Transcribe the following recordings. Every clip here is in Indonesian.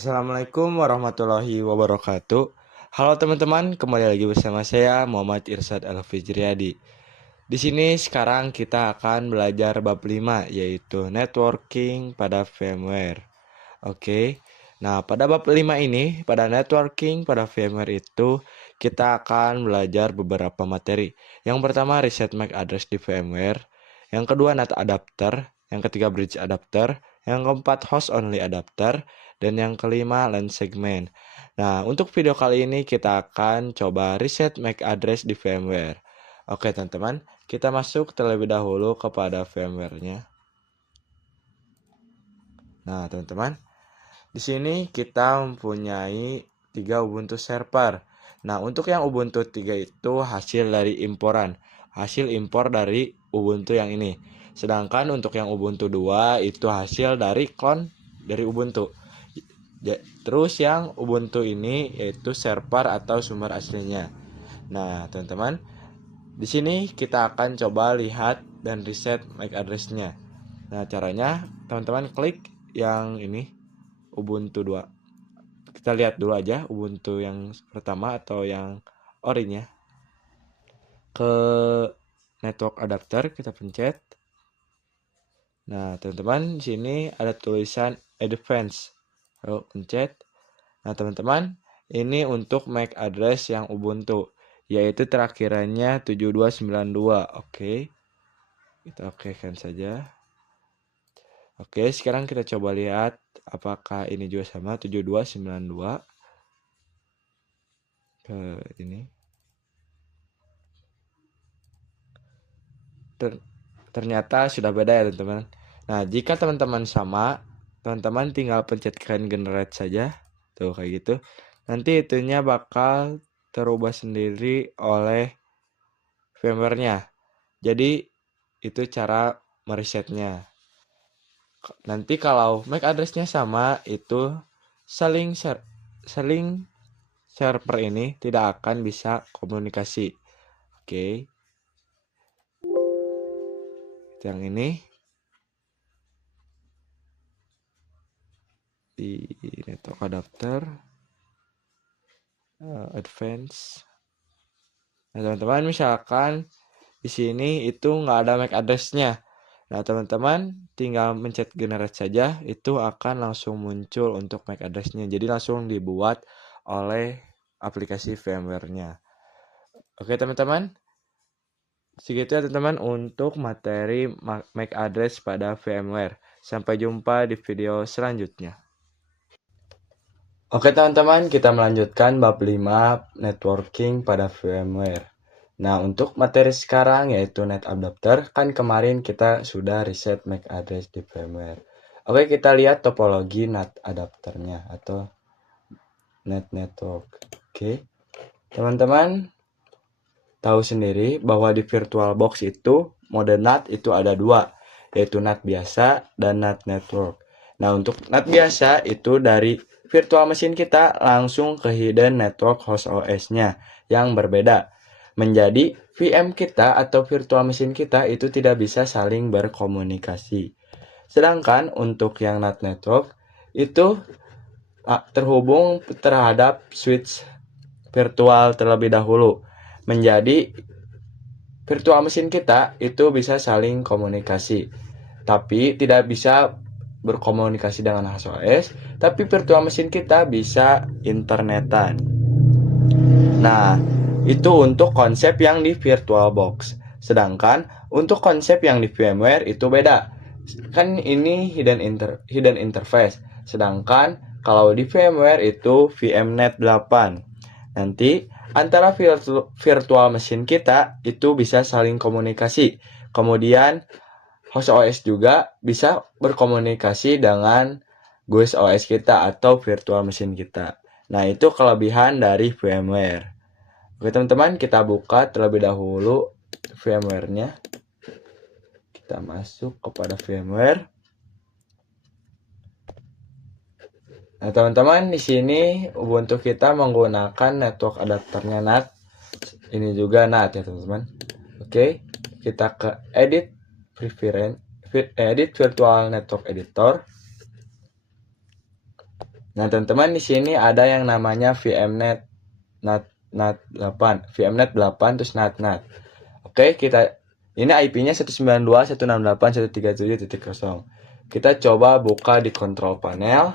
Assalamualaikum warahmatullahi wabarakatuh. Halo teman-teman, kembali lagi bersama saya Muhammad Irsad Al-Fijriyadi. Di sini sekarang kita akan belajar bab 5 yaitu networking pada VMware. Oke. Nah, pada bab 5 ini, pada networking pada VMware itu kita akan belajar beberapa materi. Yang pertama reset MAC address di VMware, yang kedua NAT adapter, yang ketiga bridge adapter, yang keempat host only adapter, dan yang kelima LAN segment. Nah, untuk video kali ini kita akan coba reset MAC address di VMware. Oke, teman-teman, kita masuk terlebih dahulu kepada VMware-nya. Nah, teman-teman, di sini kita mempunyai 3 Ubuntu server. Nah, untuk yang Ubuntu 3 itu hasil dari imporan. Hasil impor dari Ubuntu yang ini. Sedangkan untuk yang Ubuntu 2 itu hasil dari clone dari Ubuntu. Terus yang Ubuntu ini yaitu server atau sumber aslinya. Nah, teman-teman, di sini kita akan coba lihat dan reset MAC address-nya. Nah, caranya teman-teman klik yang ini Ubuntu 2. Kita lihat dulu aja Ubuntu yang pertama atau yang orinya. Ke network adapter kita pencet. Nah, teman-teman, di sini ada tulisan advance. Lalu pencet. Nah, teman-teman, ini untuk MAC address yang Ubuntu, yaitu terakhirannya 7292. Oke. Kita okekan saja. Oke, sekarang kita coba lihat apakah ini juga sama 7292 ke ini. Ternyata sudah beda ya teman-teman. Nah, jika teman-teman sama, teman-teman tinggal pencetkan generate saja. Tuh kayak gitu. Nanti itunya bakal terubah sendiri oleh firmware-nya. Jadi itu cara meresetnya. Nanti kalau MAC address-nya sama, itu saling server ini tidak akan bisa komunikasi. Oke. Yang ini di network adapter advance. Nah, teman-teman, misalkan di sini itu nggak ada MAC address-nya. Nah, teman-teman tinggal mencet generate saja, itu akan langsung muncul untuk MAC address-nya. Jadi langsung dibuat oleh aplikasi VMware-nya. Oke, teman-teman. Segitu ya, teman-teman, untuk materi MAC address pada VMware. Sampai jumpa di video selanjutnya. Oke, teman-teman, kita melanjutkan bab 5 networking pada VMware. Nah, untuk materi sekarang yaitu NAT adapter, kan kemarin kita sudah reset MAC address di VMware. Oke, kita lihat topologi NAT adapternya atau NAT network. Oke, teman-teman tahu sendiri bahwa di VirtualBox itu mode NAT itu ada dua, yaitu NAT biasa dan NAT network. Nah, untuk NAT biasa itu dari virtual machine kita langsung ke hidden network host OS-nya yang berbeda. Menjadi VM kita atau virtual machine kita itu tidak bisa saling berkomunikasi. Sedangkan untuk yang NAT network itu terhubung terhadap switch virtual terlebih dahulu. Menjadi virtual machine kita itu bisa saling komunikasi. Tapi tidak bisa berkomunikasi dengan host OS, tapi virtual machine kita bisa internetan. Nah, itu untuk konsep yang di VirtualBox. Sedangkan untuk konsep yang di VMware itu beda. Kan ini hidden interface. Sedangkan kalau di VMware itu VMnet 8. Nanti antara virtual machine kita itu bisa saling komunikasi. Kemudian host OS juga bisa berkomunikasi dengan GUI OS kita atau virtual machine kita. Nah, itu kelebihan dari VMware. Oke, teman-teman, kita buka terlebih dahulu VMware-nya. Kita masuk kepada VMware. Nah, teman-teman, di sini Ubuntu kita menggunakan network adapternya NAT. Ini juga NAT ya, teman-teman. Oke, kita ke edit preference, edit virtual network editor. Nah, teman-teman di sini ada yang namanya VMnet NAT 8, VMnet 8 terus NAT. Oke, ini IP-nya 192.168.137.0. Kita coba buka di control panel.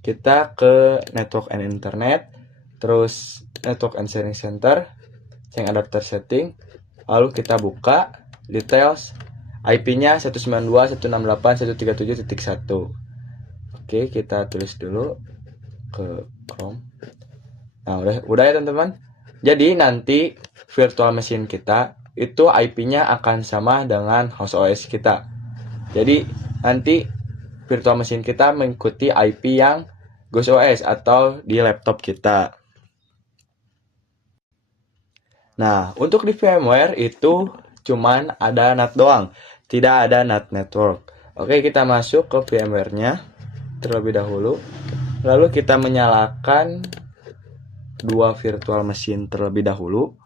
Kita ke network and internet, terus network and sharing center, yang adapter setting, lalu kita buka details. IP-nya 192.168.137.1. Oke, kita tulis dulu ke Chrome. Nah, udah ya teman-teman. Jadi nanti virtual machine kita itu IP-nya akan sama dengan host OS kita. Jadi nanti virtual machine kita mengikuti IP yang Ghost OS atau di laptop kita. Nah, untuk di VMware itu cuman ada NAT doang, tidak ada NAT network. Oke, kita masuk ke VMware-nya terlebih dahulu. Lalu kita menyalakan dua virtual machine terlebih dahulu.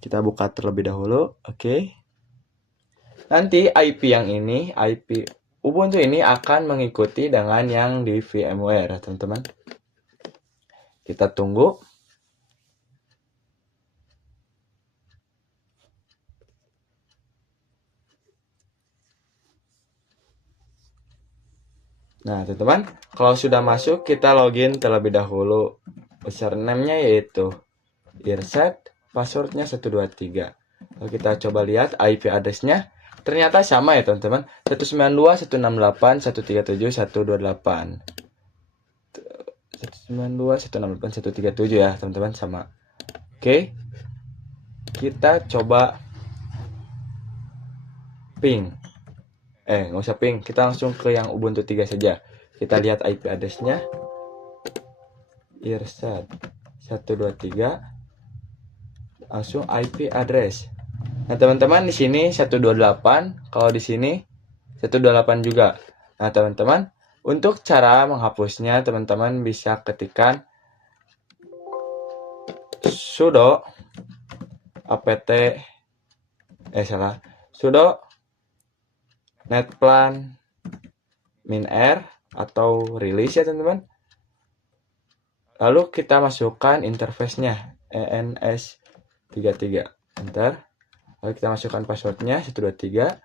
Kita buka terlebih dahulu, oke. Nanti IP yang ini, IP Ubuntu ini akan mengikuti dengan yang di VMware, teman-teman. Kita tunggu. Nah, teman-teman, kalau sudah masuk, kita login terlebih dahulu. Username-nya yaitu irset, passwordnya 123. Kalau kita coba lihat IP address-nya, ternyata sama ya teman-teman, 192.168.137.128. 192.168.137 ya teman-teman, sama. Oke, kita coba ping. Nggak usah ping, kita langsung ke yang Ubuntu 3 saja. Kita lihat IP address-nya, irset 123, langsung IP address. Nah, teman-teman di sini 128, kalau di sini 128 juga. Nah, teman-teman, untuk cara menghapusnya, teman-teman bisa ketikkan sudo apt sudo netplan -r atau release ya teman-teman. Lalu kita masukkan interface-nya ENS33, enter. Lalu kita masukkan passwordnya 123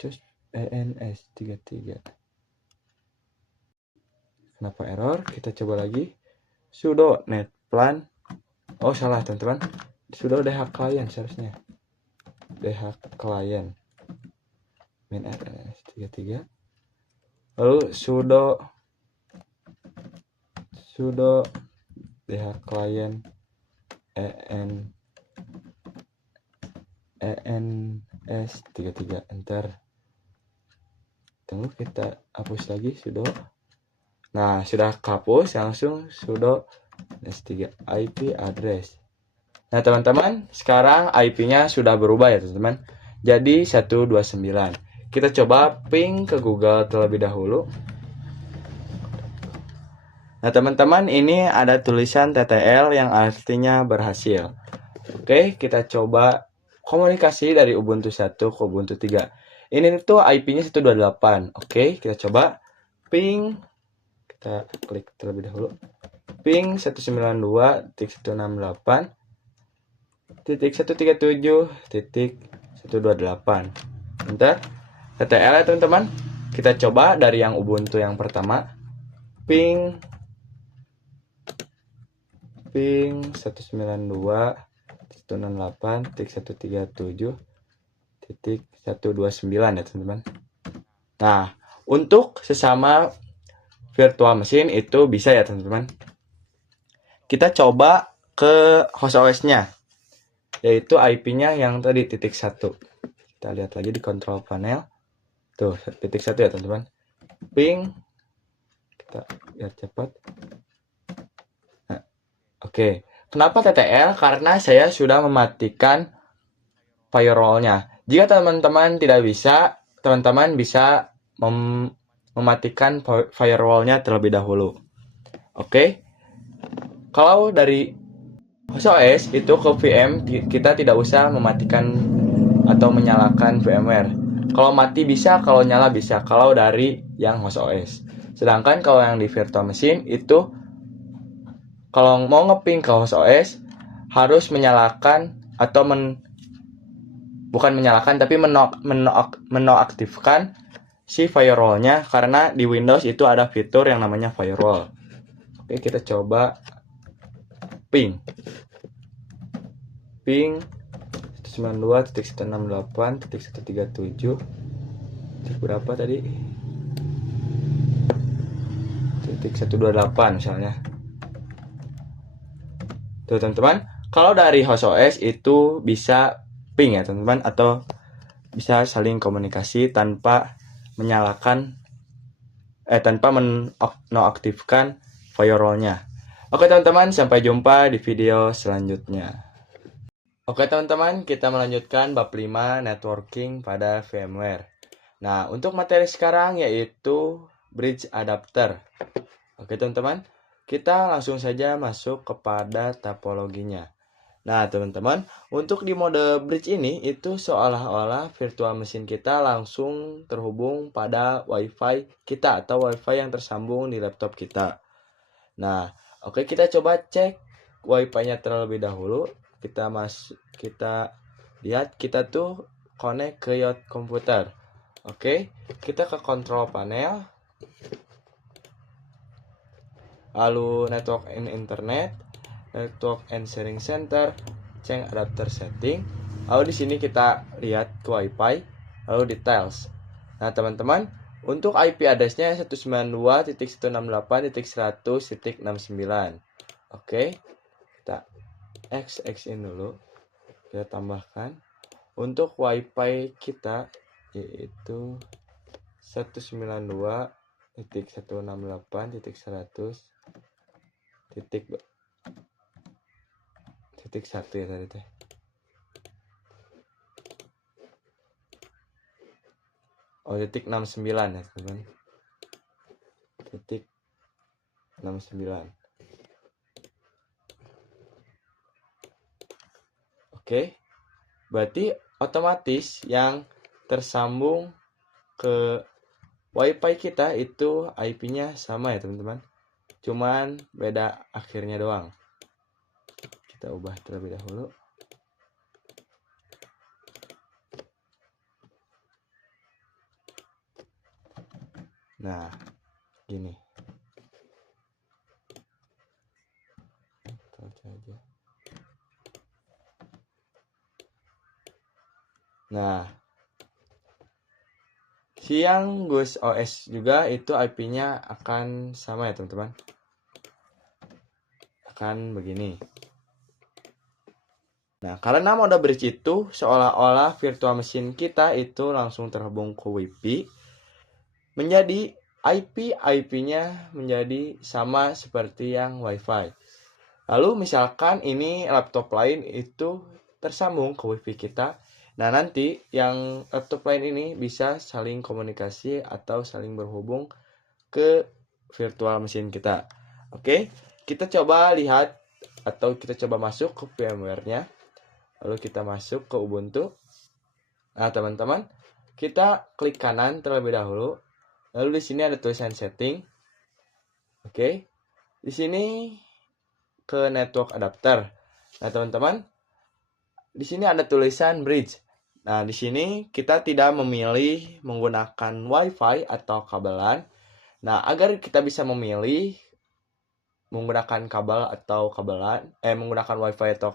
terus ENS33. Kenapa error? Kita coba lagi. Sudo netplan. Oh, salah teman-teman. Sudo DH client seharusnya. DH client -r33. Lalu sudo DH client ENS33, enter. Tunggu, kita hapus lagi sudo. Nah, sudah hapus, langsung sudo ENS3 IP address. Nah, teman-teman, sekarang IP-nya sudah berubah ya teman-teman, jadi 129. Kita coba ping ke Google terlebih dahulu. Nah, teman-teman, ini ada tulisan TTL yang artinya berhasil. Oke, kita coba komunikasi dari Ubuntu 1 ke Ubuntu 3. Ini tuh IP-nya 128. Oke, kita coba ping. Kita klik terlebih dahulu. Ping 192.168.137.128. Enter. TTL ya teman-teman. Kita coba dari yang Ubuntu yang pertama. Ping 192.168.137.129 ya teman-teman. Nah, untuk sesama virtual machine itu bisa ya teman-teman. Kita coba ke host OS-nya, yaitu IP-nya yang tadi .1. Kita lihat lagi di control panel. Tuh, .1 ya teman-teman. Ping. Kita lihat cepat. Oke, kenapa TTL? Karena saya sudah mematikan firewall-nya. Jika teman-teman tidak bisa, teman-teman bisa mematikan firewall-nya terlebih dahulu. Oke, kalau dari host OS itu ke VM, kita tidak usah mematikan atau menyalakan VMware. Kalau mati bisa, kalau nyala bisa, kalau dari yang host OS. Sedangkan kalau yang di virtual machine itu kalau mau ngeping ke host OS harus menyalakan atau bukan menyalakan tapi menonaktifkan si firewall-nya, karena di Windows itu ada fitur yang namanya firewall. Oke, kita coba ping 192.168.137 berapa tadi, titik 128 misalnya. Tuh teman-teman, kalau dari host OS itu bisa ping ya teman-teman, atau bisa saling komunikasi tanpa menyalakan tanpa menonaktifkan firewall-nya. Oke teman-teman, sampai jumpa di video selanjutnya. Oke teman-teman, kita melanjutkan bab 5 networking pada VMware. Nah, untuk materi sekarang yaitu bridge adapter. Oke teman-teman, kita langsung saja masuk kepada topologinya. Nah teman-teman, untuk di mode bridge ini itu seolah-olah virtual machine kita langsung terhubung pada WiFi kita atau WiFi yang tersambung di laptop kita. Nah, oke, kita coba cek WiFi-nya terlebih dahulu. Kita lihat kita tuh connect ke yacht komputer. Oke, kita ke control panel. Lalu network and internet, network and sharing center, change adapter setting. Lalu di sini kita lihat ke WiFi, lalu details. Nah, teman-teman, untuk IP address-nya 192.168.100.69. Oke. Kita X-in dulu. Kita tambahkan. Untuk WiFi kita yaitu 192.168.100.1 ya tadi teh. Oh, titik 69 ya teman-teman. Titik 69. Oke. Berarti otomatis yang tersambung ke WiFi kita itu IP-nya sama ya teman-teman. Cuman beda akhirnya doang. Kita ubah terlebih dahulu. Nah, gini. Nah, siang Gus OS juga itu IP-nya akan sama ya teman-teman. Akan begini. Nah, karena mode bridge itu seolah-olah virtual machine kita itu langsung terhubung ke Wi-Fi, menjadi IP-nya menjadi sama seperti yang Wi-Fi. Lalu misalkan ini laptop lain itu tersambung ke Wi-Fi kita. Nah, nanti yang laptop lain ini bisa saling komunikasi atau saling berhubung ke virtual machine kita. Oke, kita coba lihat atau kita coba masuk ke VMware-nya. Lalu kita masuk ke Ubuntu. Nah, teman-teman, kita klik kanan terlebih dahulu. Lalu di sini ada tulisan setting. Oke. Di sini ke network adapter. Nah, teman-teman, di sini ada tulisan bridge. Nah, di sini kita tidak memilih menggunakan WiFi atau kabelan. Nah, agar kita bisa memilih menggunakan kabel atau kabelan, menggunakan WiFi atau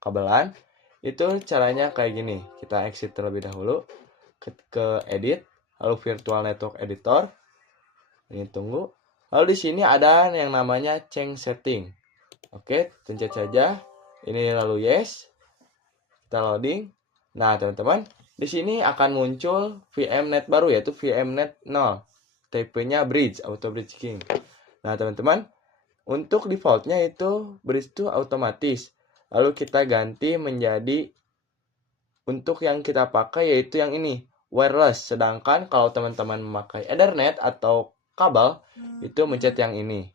kabelan, itu caranya kayak gini. Kita exit terlebih dahulu ke edit, lalu virtual network editor. Ini tunggu. Lalu di sini ada yang namanya change setting. Oke, pencet saja. Ini lalu yes. Kita loading. Nah, teman-teman, di sini akan muncul VMnet baru yaitu VMnet 0. TP-nya bridge, auto bridging. Nah, teman-teman, untuk defaultnya itu bridge itu otomatis. Lalu kita ganti menjadi untuk yang kita pakai yaitu yang ini, wireless. Sedangkan kalau teman-teman memakai Ethernet atau kabel, itu mencet yang ini.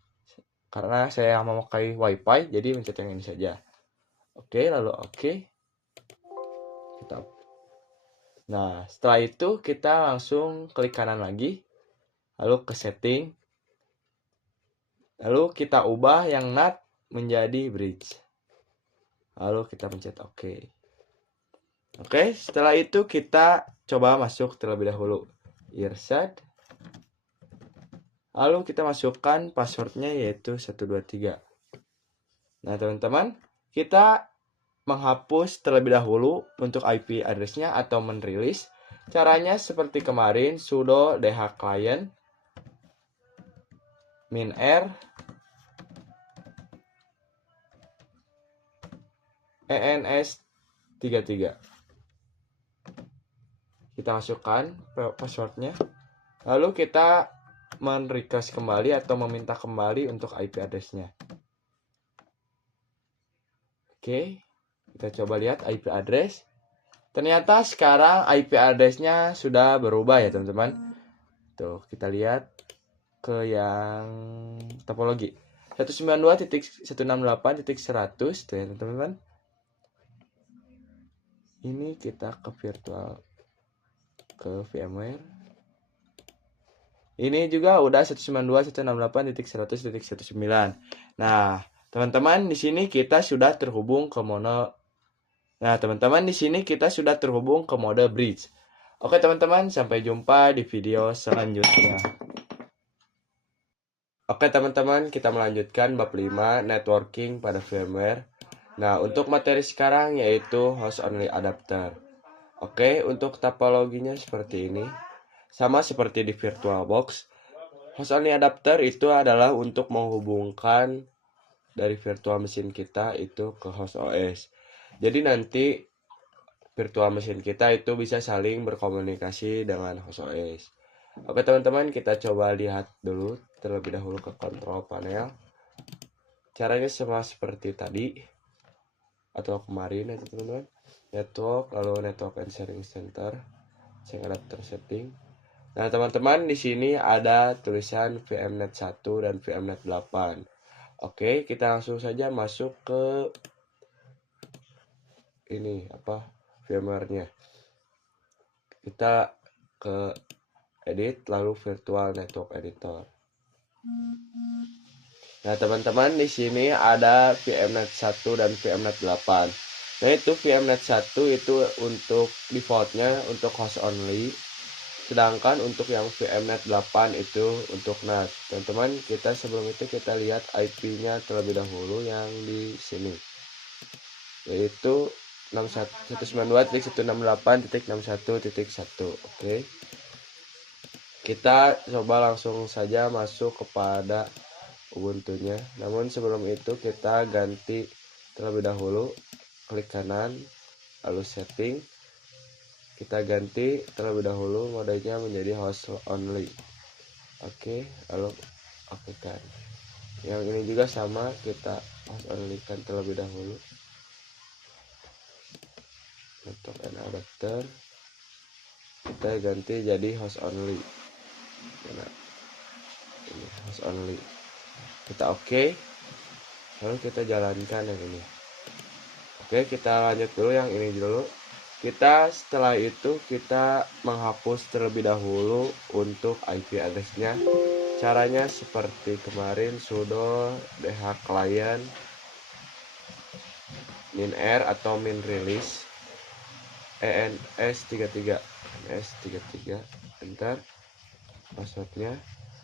Karena saya memakai WiFi, jadi mencet yang ini saja. Oke, lalu oke. Nah, setelah itu kita langsung klik kanan lagi, lalu ke setting, lalu kita ubah yang NAT menjadi bridge. Lalu kita pencet OK. Oke, setelah itu kita coba masuk terlebih dahulu earset. Lalu kita masukkan passwordnya yaitu 123. Nah, teman-teman, kita menghapus terlebih dahulu untuk IP address-nya atau menrilis. Caranya seperti kemarin, sudo dhclient -r ens33. Kita masukkan passwordnya. Lalu kita men-request kembali atau meminta kembali untuk IP address-nya. Oke, kita coba lihat IP address. Ternyata sekarang IP address-nya sudah berubah ya teman-teman. Tuh, kita lihat ke yang topologi. 192.168.100 tuh ya teman-teman. Ini kita ke virtual, ke VMware. Ini juga udah 192.168.100.19. Nah, teman-teman di sini kita sudah terhubung ke mode. Nah, teman-teman di sini kita sudah terhubung ke mode bridge. Oke, teman-teman, sampai jumpa di video selanjutnya. Oke, teman-teman, kita melanjutkan bab 5 networking pada VMware. Nah, untuk materi sekarang yaitu host only adapter. Oke, untuk topologinya seperti ini. Sama seperti di VirtualBox. Host only adapter itu adalah untuk menghubungkan dari virtual mesin kita itu ke host OS. Jadi nanti virtual mesin kita itu bisa saling berkomunikasi dengan host OS. Oke teman-teman, kita coba lihat dulu terlebih dahulu ke control panel. Caranya sama seperti tadi atau kemarin ya teman-teman. Network, lalu network and sharing center, sharing adapter setting. Nah, teman-teman, di sini ada tulisan VMnet 1 dan VMnet 8. Oke, kita langsung saja masuk ke ini VMware-nya. Kita ke edit lalu virtual network editor. Nah, teman-teman, di sini ada VMnet 1 dan VMnet 8. Nah, itu VMnet 1 itu untuk defaultnya untuk host only. Sedangkan untuk yang VMnet 8 itu untuk NAT. Teman-teman, kita sebelum itu kita lihat IP-nya terlebih dahulu yang di sini. Yaitu 192.168.61.1. Oke. Kita coba langsung saja masuk kepada Ubuntu-nya. Namun sebelum itu kita ganti terlebih dahulu, klik kanan lalu setting. Kita ganti terlebih dahulu modenya menjadi host only. Oke, lalu aktifkan. Yang ini juga sama, kita host only kan terlebih dahulu. Network and adapter kita ganti jadi host only. Nah, ini host only. Kita oke. Lalu kita jalankan yang ini. Oke, kita lanjut dulu yang ini dulu. Kita setelah itu kita menghapus terlebih dahulu untuk IP address-nya. Caranya seperti kemarin, sudo dhclient -r atau -release ens33 enter passwordnya.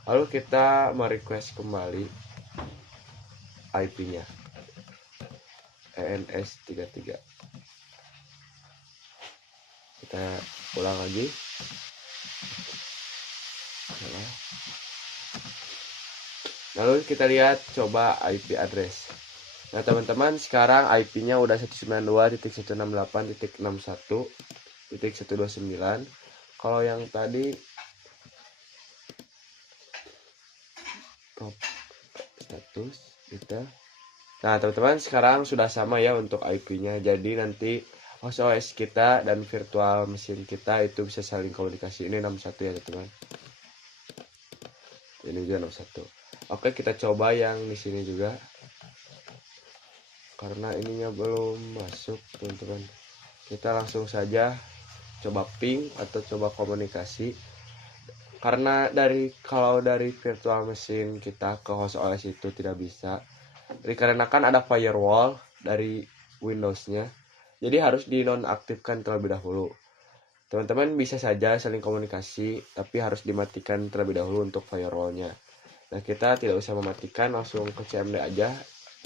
Lalu kita merequest kembali IP-nya ens33. Kita ulang lagi. Lalu kita lihat coba IP address. Nah teman-teman, sekarang IP-nya udah 192.168.61.129. Kalau yang tadi top status kita. Nah teman-teman, sekarang sudah sama ya untuk IP-nya. Jadi nanti host OS kita dan virtual mesin kita itu bisa saling komunikasi. Ini 61 ya teman-teman. Ini juga 61. Oke, kita coba yang di sini juga. Karena ininya belum masuk, teman-teman. Kita langsung saja coba ping atau coba komunikasi, karena kalau dari virtual machine kita ke host OS itu tidak bisa, dikarenakan ada firewall dari Windows-nya, jadi harus dinonaktifkan terlebih dahulu. Teman-teman bisa saja saling komunikasi, tapi harus dimatikan terlebih dahulu untuk firewall-nya. Nah, kita tidak usah mematikan, langsung ke CMD aja.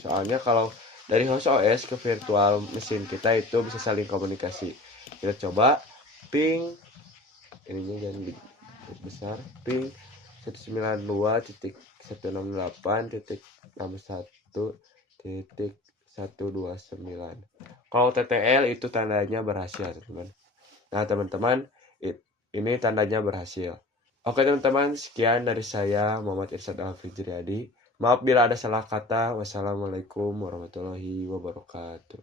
Soalnya kalau dari host OS ke virtual mesin kita itu bisa saling komunikasi. Kita coba ping, ininya jangan besar, ping 192.168.61.129. Kalau TTL itu tandanya berhasil, teman-teman. Nah, teman-teman, ini tandanya berhasil. Oke teman-teman, sekian dari saya Muhammad Irsyad Al-Fijriyadi. Maaf bila ada salah kata. Wassalamualaikum warahmatullahi wabarakatuh.